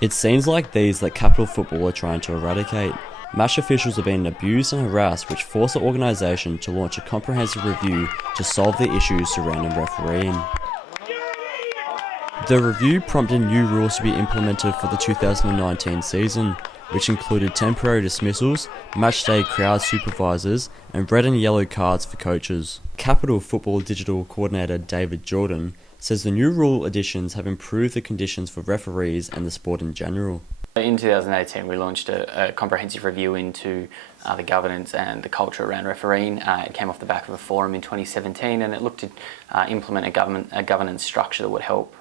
It seems like these that Capital Football are trying to eradicate. Match officials are being abused and harassed, which forced the organisation to launch a comprehensive review to solve the issues surrounding refereeing. The review prompted new rules to be implemented for the 2019 season, which included temporary dismissals, matchday crowd supervisors, and red and yellow cards for coaches. Capital Football Digital Coordinator David Jordan says the new rule additions have improved the conditions for referees and the sport in general. In 2018, we launched a comprehensive review into the governance and the culture around refereeing. It came off the back of a forum in 2017, and it looked to implement a governance structure that would help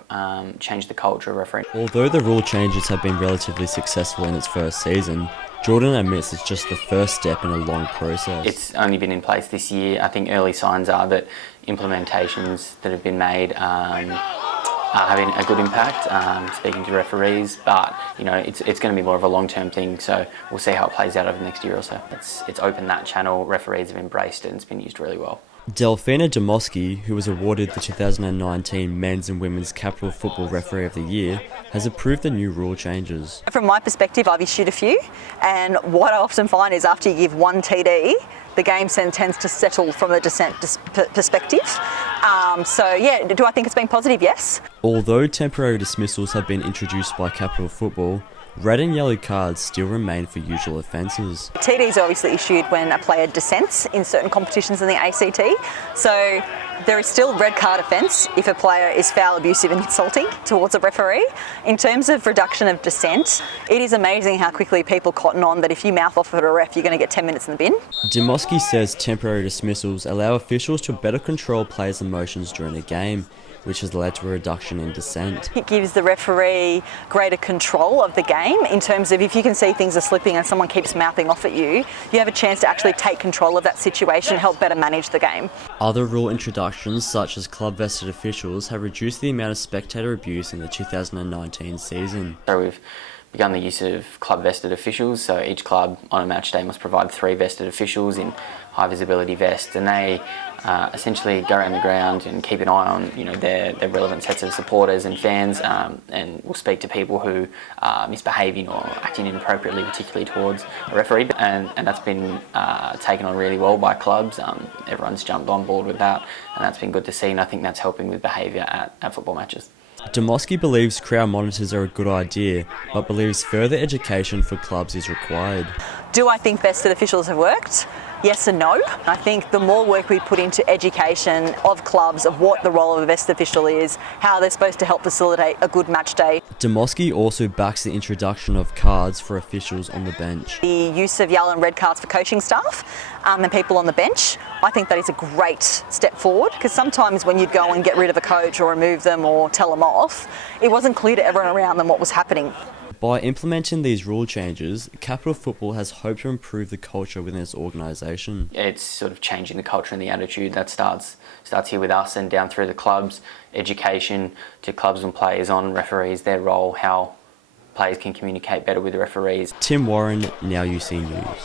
change the culture of refereeing. Although the rule changes have been relatively successful in its first season, Jordan admits it's just the first step in a long process. It's only been in place this year. I think early signs are that implementations that have been made are having a good impact, speaking to referees, but it's going to be more of a long-term thing, so we'll see how it plays out over the next year or so. It's opened that channel, referees have embraced it, and it's been used really well. Delphina Demoski, who was awarded the 2019 Men's and Women's Capital Football Referee of the Year, has approved the new rule changes. From my perspective, I've issued a few, and what I often find is after you give one TD, the game tends to settle from the dissent perspective. So yeah, do I think it's been positive? Yes. Although temporary dismissals have been introduced by Capital Football, red and yellow cards still remain for usual offences. TDs are obviously issued when a player dissents in certain competitions in the ACT, so there is still red card offence if a player is foul, abusive and insulting towards a referee. In terms of reduction of dissent, it is amazing how quickly people cotton on that if you mouth off at a ref, you're going to get 10 minutes in the bin. Demoski says temporary dismissals allow officials to better control players' emotions during a game, which has led to a reduction in dissent. It gives the referee greater control of the game in terms of if you can see things are slipping and someone keeps mouthing off at you, you have a chance to actually take control of that situation and help better manage the game. Other rule introductions, such as club-vested officials, have reduced the amount of spectator abuse in the 2019 season. So we've begun the use of club-vested officials, so each club on a match day must provide 3 vested officials in high-visibility vests, and they essentially go around the ground and keep an eye on their relevant sets of supporters and fans, and will speak to people who are misbehaving or acting inappropriately, particularly towards a referee, and that's been taken on really well by clubs. Everyone's jumped on board with that, and that's been good to see, and I think that's helping with behaviour at football matches. Demoski believes crowd monitors are a good idea, but believes further education for clubs is required. Do I think vested officials have worked? Yes and no. I think the more work we put into education of clubs of what the role of a vested official is, how they're supposed to help facilitate a good match day. Demoski also backs the introduction of cards for officials on the bench. The use of yellow and red cards for coaching staff and people on the bench, I think that is a great step forward, because sometimes when you'd go and get rid of a coach or remove them or tell them off, it wasn't clear to everyone around them what was happening. By implementing these rule changes, Capital Football has hoped to improve the culture within its organisation. It's sort of changing the culture and the attitude that starts here with us and down through the clubs, education to clubs and players on referees, their role, how players can communicate better with the referees. Tim Warren, Now UC News.